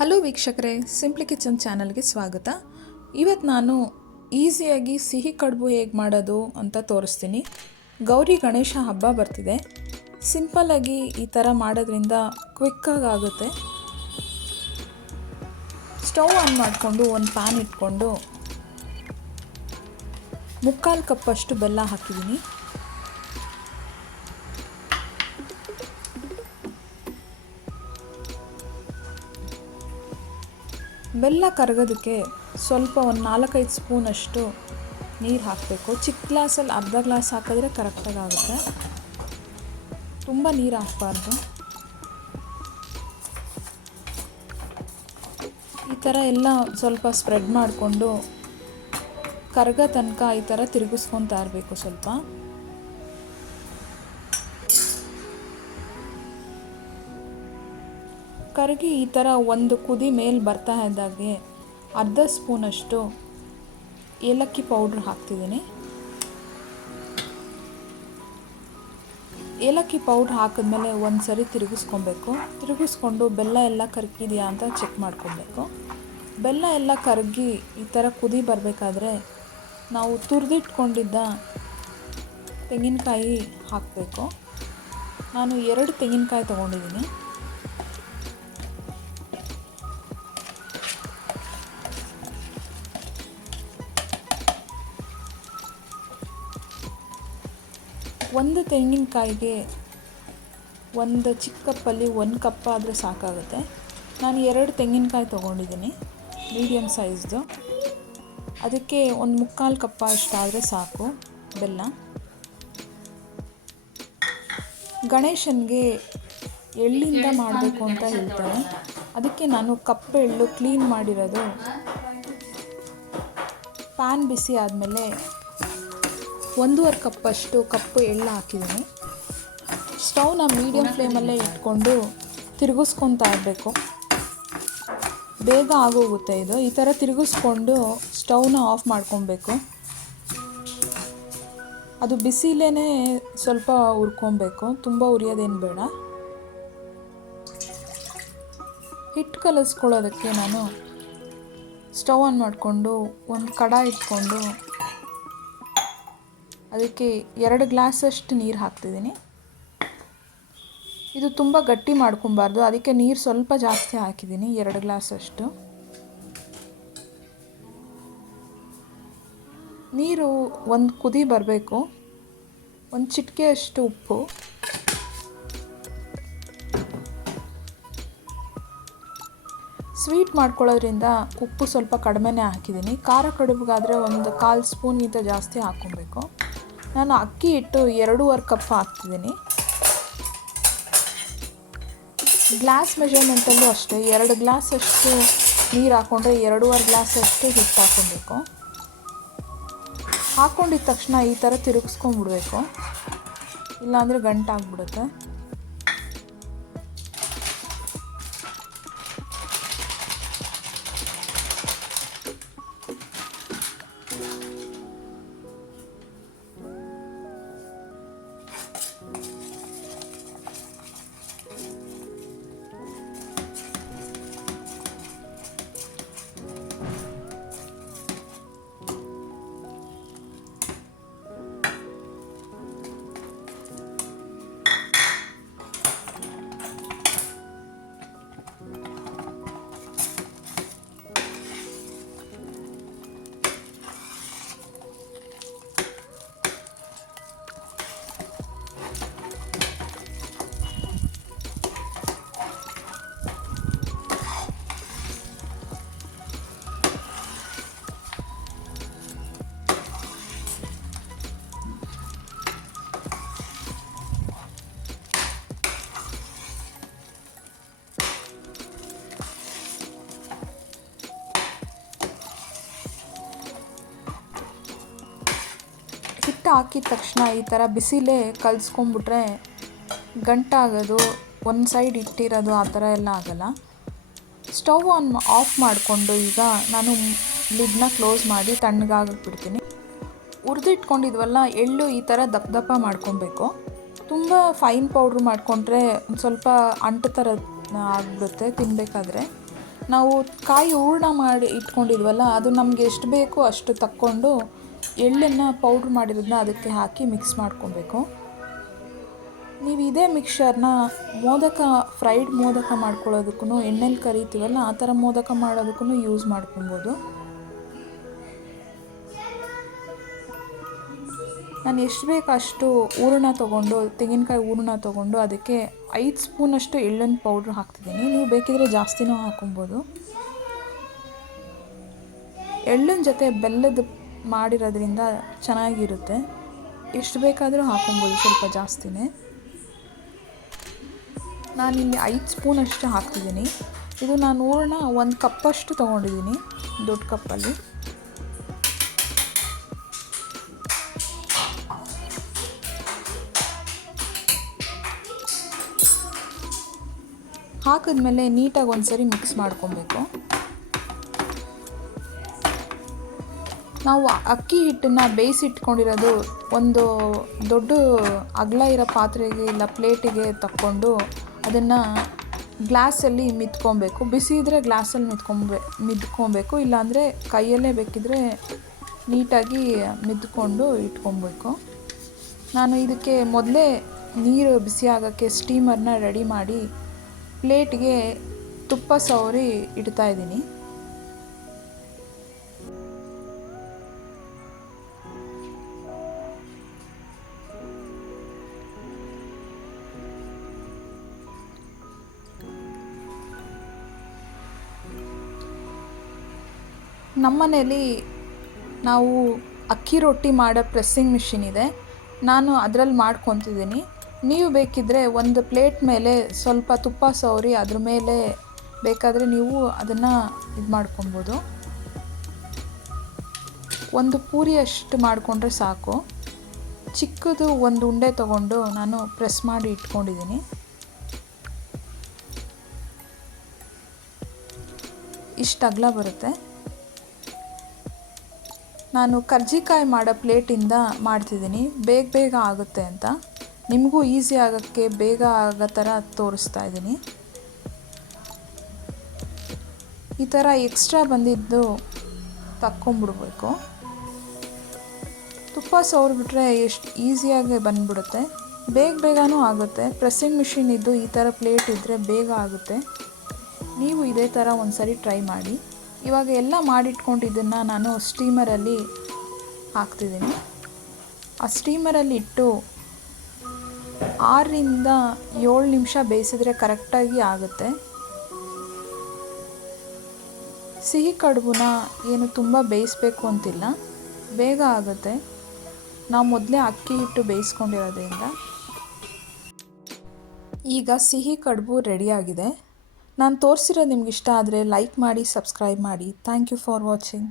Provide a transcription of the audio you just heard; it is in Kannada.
ಹಲೋ ವೀಕ್ಷಕರೇ ಸಿಂಪ್ಲಿ ಕಿಚನ್ ಚಾನಲ್ಗೆ ಸ್ವಾಗತ. ಇವತ್ತು ನಾನು ಈಸಿಯಾಗಿ ಸಿಹಿ ಕಡುಬು ಹೇಗೆ ಮಾಡೋದು ಅಂತ ತೋರಿಸ್ತೀನಿ. ಗೌರಿ ಗಣೇಶ ಹಬ್ಬ ಬರ್ತಿದೆ. ಸಿಂಪಲ್ಲಾಗಿ ಈ ಥರ ಮಾಡೋದ್ರಿಂದ ಕ್ವಿಕ್ಕಾಗಿ ಆಗುತ್ತೆ. ಸ್ಟವ್ ಆನ್ ಮಾಡಿಕೊಂಡು ಒಂದು ಪ್ಯಾನ್ ಇಟ್ಕೊಂಡು ಮುಕ್ಕಾಲು ಕಪ್ಪಷ್ಟು ಬೆಲ್ಲ ಹಾಕಿದ್ದೀನಿ ಬೆಲ್ಲ ಕರಗೋದಕ್ಕೆ ಸ್ವಲ್ಪ ಒಂದು ನಾಲ್ಕೈದು ಸ್ಪೂನಷ್ಟು ನೀರು ಹಾಕಬೇಕು. ಚಿಕ್ಕ ಗ್ಲಾಸಲ್ಲಿ, ಅರ್ಧ ಗ್ಲಾಸ್ ಹಾಕಿದ್ರೆ ಕರೆಕ್ಟಾಗಿ ಆಗುತ್ತೆ. ತುಂಬ ನೀರು ಹಾಕಬಾರ್ದು. ಈ ಥರ ಎಲ್ಲ ಸ್ವಲ್ಪ ಸ್ಪ್ರೆಡ್ ಮಾಡಿಕೊಂಡು ಕರಗೋ ತನಕ ಈ ಥರ ತಿರುಗಿಸ್ಕೊತಾ ಇರಬೇಕು ಸ್ವಲ್ಪ. ಕರಗಿ ಈ ಥರ ಒಂದು ಕುದಿ ಮೇಲೆ ಬರ್ತಾ ಇದ್ದಾಗೆ, ಅರ್ಧ ಸ್ಪೂನಷ್ಟು ಏಲಕ್ಕಿ ಪೌಡ್ರ್ ಹಾಕ್ತಿದ್ದೀನಿ. ಏಲಕ್ಕಿ ಪೌಡ್ರ್ ಹಾಕಿದ್ಮೇಲೆ ಒಂದು ಸರಿ ತಿರುಗಿಸ್ಕೊಬೇಕು. ತಿರುಗಿಸ್ಕೊಂಡು ಬೆಲ್ಲ ಎಲ್ಲ ಕರಗಿದೆಯಾ ಅಂತ ಚೆಕ್ ಮಾಡ್ಕೊಬೇಕು. ಬೆಲ್ಲ ಎಲ್ಲ ಕರಗಿ ಈ ಥರ ಕುದಿ ಬರಬೇಕಾದ್ರೆ ನಾವು ತುರಿದಿಟ್ಕೊಂಡಿದ್ದ ತೆಂಗಿನಕಾಯಿ ಹಾಕಬೇಕು. ನಾನು ಎರಡು ತೆಂಗಿನಕಾಯಿ ತೊಗೊಂಡಿದ್ದೀನಿ. ಒಂದು ತೆಂಗಿನಕಾಯಿಗೆ ಒಂದು ಚಿಕ್ಕ ಕಪ್ಪಲ್ಲಿ ಒಂದು ಕಪ್ ಆದರೆ ಸಾಕಾಗುತ್ತೆ. ನಾನು ಎರಡು ತೆಂಗಿನಕಾಯಿ ತೊಗೊಂಡಿದ್ದೀನಿ ಮೀಡಿಯಮ್ ಸೈಜ್ದು ಅದಕ್ಕೆ ಒಂದು ಮುಕ್ಕಾಲು ಕಪ್ಪ ಅಷ್ಟಾದರೆ ಸಾಕು, ಬೆಲ್ಲ. ಗಣೇಶನಿಗೆ ಎಳ್ಳಿಂದ ಮಾಡಬೇಕು ಅಂತ ಹೇಳ್ತಾರೆ ಅದಕ್ಕೆ ನಾನು ಕಪ್ಪೆಳ್ಳು ಕ್ಲೀನ್ ಮಾಡಿರೋದು. ಪ್ಯಾನ್ ಬಿಸಿ ಆದಮೇಲೆ ಒಂದೂವರೆ ಕಪ್ಪಷ್ಟು ಕಪ್ಪು ಎಳ್ಳು ಹಾಕಿದ್ದೀನಿ. ಸ್ಟವ್ನ ಮೀಡಿಯಮ್ ಫ್ಲೇಮಲ್ಲೇ ಇಟ್ಕೊಂಡು ತಿರುಗಿಸ್ಕೊತಾ ಇರಬೇಕು. ಬೇಗ ಆಗೋಗುತ್ತೆ ಇದು. ಈ ಥರ ತಿರುಗಿಸ್ಕೊಂಡು ಸ್ಟವ್ನ ಆಫ್ ಮಾಡ್ಕೊಬೇಕು ಅದು ಬಿಸಿಲೇ ಸ್ವಲ್ಪ ಹುರ್ಕೊಬೇಕು ತುಂಬ ಉರಿಯೋದೇನು ಬೇಡ. ಹಿಟ್ಟು ಕಲಸ್ಕೊಳ್ಳೋದಕ್ಕೆ ನಾನು ಸ್ಟವ್ ಆನ್ ಮಾಡಿಕೊಂಡು ಒಂದು ಕಡ ಇಟ್ಕೊಂಡು ಅದಕ್ಕೆ ಎರಡು ಗ್ಲಾಸಷ್ಟು ನೀರು ಹಾಕ್ತಿದ್ದೀನಿ. ಇದು ತುಂಬ ಗಟ್ಟಿ ಮಾಡ್ಕೊಬಾರ್ದು. ಅದಕ್ಕೆ ನೀರು ಸ್ವಲ್ಪ ಜಾಸ್ತಿ ಹಾಕಿದ್ದೀನಿ, ಎರಡು ಗ್ಲಾಸಷ್ಟು. ನೀರು ಒಂದು ಕುದಿ ಬರಬೇಕು. ಒಂದು ಚಿಟಿಕೆಯಷ್ಟು ಉಪ್ಪು. ಸ್ವೀಟ್ ಮಾಡ್ಕೊಳ್ಳೋದ್ರಿಂದ ಉಪ್ಪು ಸ್ವಲ್ಪ ಕಡಿಮೆನೇ ಹಾಕಿದ್ದೀನಿ. ಖಾರ ಕಡುಬಿಗಾದರೆ ಒಂದು ಕಾಲು ಸ್ಪೂನ್ಗಿಂತ ಜಾಸ್ತಿ ಹಾಕ್ಕೊಬೇಕು. ನಾನು ಅಕ್ಕಿ ಹಿಟ್ಟು ಎರಡೂವರೆ ಕಪ್ ಹಾಕ್ತಿದ್ದೀನಿ. ಗ್ಲಾಸ್ ಮೆಜರ್ಮೆಂಟಲ್ಲೂ ಅಷ್ಟೇ, ಎರಡು ಗ್ಲಾಸಷ್ಟು ನೀರು ಹಾಕ್ಕೊಂಡ್ರೆ ಎರಡೂವರೆ ಗ್ಲಾಸಷ್ಟು ಹಿಟ್ಟು ಹಾಕ್ಕೊಬೇಕು. ಹಾಕ್ಕೊಂಡಿದ್ದ ತಕ್ಷಣ ಈ ಥರ ತಿರುಗಿಸ್ಕೊಂಡ್ಬಿಡ್ಬೇಕು. ಇಲ್ಲಾಂದರೆ ಗಂಟಾಗ್ಬಿಡುತ್ತೆ. ಹಾಕಿದ ತಕ್ಷಣ ಈ ಥರ ಬಿಸಿಲೇ ಕಲಿಸ್ಕೊಂಬಿಟ್ರೆ ಗಂಟಾಗೋದು ಒಂದು ಸೈಡ್ ಇಟ್ಟಿರೋದು ಆ ಥರ ಎಲ್ಲ ಆಗೋಲ್ಲ. ಸ್ಟವ್ ಆನ್ ಆಫ್ ಮಾಡಿಕೊಂಡು ಈಗ ನಾನು ಲಿಡ್ನ ಕ್ಲೋಸ್ ಮಾಡಿ ತಣ್ಣಗಾಗ್ಬಿಡ್ತೀನಿ. ಹುರಿದಿಟ್ಕೊಂಡಿದ್ವಲ್ಲ, ಎಳ್ಳು ಈ ಥರ ದಪ್ಪ ದಪ್ಪ ಮಾಡ್ಕೊಬೇಕು. ತುಂಬ ಫೈನ್ ಪೌಡ್ರ್ ಮಾಡಿಕೊಂಡ್ರೆ ಒಂದು ಸ್ವಲ್ಪ ಅಂಟು ಥರ ಆಗಿಬಿಡುತ್ತೆ ತಿನ್ನಬೇಕಾದ್ರೆ ನಾವು ಕಾಯಿ ಹೂರ್ಣ ಮಾಡಿ ಇಟ್ಕೊಂಡಿದ್ವಲ್ಲ, ಅದು ನಮಗೆ ಎಷ್ಟು ಬೇಕೋ ಅಷ್ಟು ತಕ್ಕೊಂಡು ಎಳ್ಳನ್ನು ಪೌಡ್ರ್ ಮಾಡಿರೋದನ್ನ ಅದಕ್ಕೆ ಹಾಕಿ ಮಿಕ್ಸ್ ಮಾಡ್ಕೊಬೇಕು. ನೀವು ಇದೇ ಮಿಕ್ಸರ್ನ ಮೋದಕ ಫ್ರೈಡ್ ಮೋದಕ ಮಾಡ್ಕೊಳ್ಳೋದಕ್ಕೂ ಎಣ್ಣೆಲಿ ಕರಿತೀವಲ್ಲ, ಆ ಥರ ಮೋದಕ ಮಾಡೋದಕ್ಕೂ ಯೂಸ್ ಮಾಡ್ಕೊಬೋದು. ನಾನು ಎಷ್ಟು ಬೇಕು ಅಷ್ಟು ಹೂರಣ ತೊಗೊಂಡು, ತೆಂಗಿನಕಾಯಿ ಹೂರಣ ತೊಗೊಂಡು ಅದಕ್ಕೆ ಐದು ಸ್ಪೂನಷ್ಟು ಎಳ್ಳನ್ನು ಪೌಡ್ರ್ ಹಾಕ್ತಿದ್ದೀನಿ. ನೀವು ಬೇಕಿದ್ರೆ ಜಾಸ್ತಿನೂ ಹಾಕೊಬೋದು. ಎಳ್ಳಿನ ಜೊತೆ ಬೆಲ್ಲದ ಮಾಡಿರೋದ್ರಿಂದ ಚೆನ್ನಾಗಿರುತ್ತೆ. ಎಷ್ಟು ಬೇಕಾದರೂ ಹಾಕೊಬೋದು, ಸ್ವಲ್ಪ ಜಾಸ್ತಿನೇ. ನಾನಿಲ್ಲಿ ಐದು ಸ್ಪೂನಷ್ಟು ಹಾಕ್ತಿದ್ದೀನಿ. ಇದು ನಾನು ಊರನ್ನ ಒಂದು ಕಪ್ಪಷ್ಟು ತೊಗೊಂಡಿದ್ದೀನಿ, ದೊಡ್ಡ ಕಪ್ಪಲ್ಲಿ. ಹಾಕಿದ್ಮೇಲೆ ನೀಟಾಗಿ ಒಂದು ಸರಿ ಮಿಕ್ಸ್ ಮಾಡ್ಕೊಬೇಕು. ನಾವು ಅಕ್ಕಿ ಹಿಟ್ಟನ್ನು ಬೇಯಿಸಿಟ್ಕೊಂಡಿರೋದು ಒಂದು ದೊಡ್ಡ ಅಗಲ ಇರೋ ಪಾತ್ರೆಗೆ ಇಲ್ಲ ಪ್ಲೇಟಿಗೆ ತಕ್ಕೊಂಡು ಅದನ್ನು ಗ್ಲಾಸಲ್ಲಿ ಮಿತ್ಕೊಬೇಕು. ಬಿಸಿ ಇದ್ದರೆ ಗ್ಲಾಸಲ್ಲಿ ಮಿತ್ಕೊಬೇ ಮಿದ್ಕೊಬೇಕು ಇಲ್ಲಾಂದರೆ ಕೈಯಲ್ಲೇ ಬೇಕಿದ್ರೆ ನೀಟಾಗಿ ಮಿದ್ಕೊಂಡು ಇಟ್ಕೊಬೇಕು. ನಾನು ಇದಕ್ಕೆ ಮೊದಲೇ ನೀರು ಬಿಸಿ ಆಗೋಕ್ಕೆ ಸ್ಟೀಮರ್ನ ರೆಡಿ ಮಾಡಿ ಪ್ಲೇಟ್ಗೆ ತುಪ್ಪ ಸವರಿ ಇಡ್ತಾ ನಮ್ಮನೇಲಿ ನಾವು ಅಕ್ಕಿ ರೊಟ್ಟಿ ಮಾಡೋ ಪ್ರೆಸ್ಸಿಂಗ್ ಮಿಷಿನ್ ಇದೆ. ನಾನು ಅದರಲ್ಲಿ ಮಾಡ್ಕೊತಿದ್ದೀನಿ. ನೀವು ಬೇಕಿದ್ದರೆ ಒಂದು ಪ್ಲೇಟ್ ಮೇಲೆ ಸ್ವಲ್ಪ ತುಪ್ಪ ಸವರಿ, ಅದ್ರ ಮೇಲೆ ಬೇಕಾದರೆ ನೀವು ಅದನ್ನು ಇದು ಮಾಡ್ಕೊಬೋದು. ಒಂದು ಪೂರಿ ಅಷ್ಟು ಮಾಡಿಕೊಂಡ್ರೆ ಸಾಕು. ಚಿಕ್ಕದು ಒಂದು ಉಂಡೆ ತಗೊಂಡು ನಾನು ಪ್ರೆಸ್ ಮಾಡಿ ಇಟ್ಕೊಂಡಿದ್ದೀನಿ. ಇಷ್ಟು ಅಗಲ ಬರುತ್ತೆ. ನಾನು ಕರ್ಜಿಕಾಯಿ ಮಾಡೋ ಪ್ಲೇಟಿಂದ ಮಾಡ್ತಿದ್ದೀನಿ. ಬೇಗ ಬೇಗ ಆಗುತ್ತೆ ಅಂತ. ನಿಮಗೂ ಈಸಿ ಆಗೋಕ್ಕೆ ಬೇಗ ಆಗೋ ಥರ ತೋರಿಸ್ತಾ ಇದ್ದೀನಿ. ಈ ಥರ ಎಕ್ಸ್ಟ್ರಾ ಬಂದಿದ್ದು ತಕ್ಕೊಂಬಿಡ್ಬೇಕು. ತುಪ್ಪ ಸವ್ರಿಬಿಟ್ರೆ ಎಷ್ಟು ಈಸಿಯಾಗಿ ಬಂದ್ಬಿಡುತ್ತೆ. ಬೇಗ ಬೇಗನೂ ಆಗುತ್ತೆ. ಪ್ರೆಸ್ಸಿಂಗ್ ಮಿಷಿನ್ ಇದ್ದು ಈ ಥರ ಪ್ಲೇಟ್ ಇದ್ದರೆ ಬೇಗ ಆಗುತ್ತೆ. ನೀವು ಇದೇ ಥರ ಒಂದು ಸರಿ ಟ್ರೈ ಮಾಡಿ. ಇವಾಗ ಎಲ್ಲ ಮಾಡಿಟ್ಕೊಂಡಿದ್ದನ್ನು ನಾನು ಸ್ಟೀಮರಲ್ಲಿ ಹಾಕ್ತಿದ್ದೀನಿ. ಆ ಸ್ಟೀಮರಲ್ಲಿ ಇಟ್ಟು ಆರರಿಂದ ಏಳು ನಿಮಿಷ ಬೇಯಿಸಿದ್ರೆ ಕರೆಕ್ಟಾಗಿ ಆಗುತ್ತೆ. ಸಿಹಿ ಕಡುಬುನ ಏನು ತುಂಬ ಬೇಯಿಸ್ಬೇಕು ಅಂತಿಲ್ಲ. ಬೇಗ ಆಗುತ್ತೆ. ನಾವು ಮೊದಲೇ ಅಕ್ಕಿ ಹಿಟ್ಟು ಬೇಯಿಸ್ಕೊಂಡಿರೋದ್ರಿಂದ. ಈಗ ಸಿಹಿ ಕಡುಬು ರೆಡಿಯಾಗಿದೆ. ನಾನು ತೋರಿಸಿರೋ ನಿಮ್ಗೆ ಇಷ್ಟ ಆದರೆ ಲೈಕ್ ಮಾಡಿ ಸಬ್ಸ್ಕ್ರೈಬ್ ಮಾಡಿ. Thank you for watching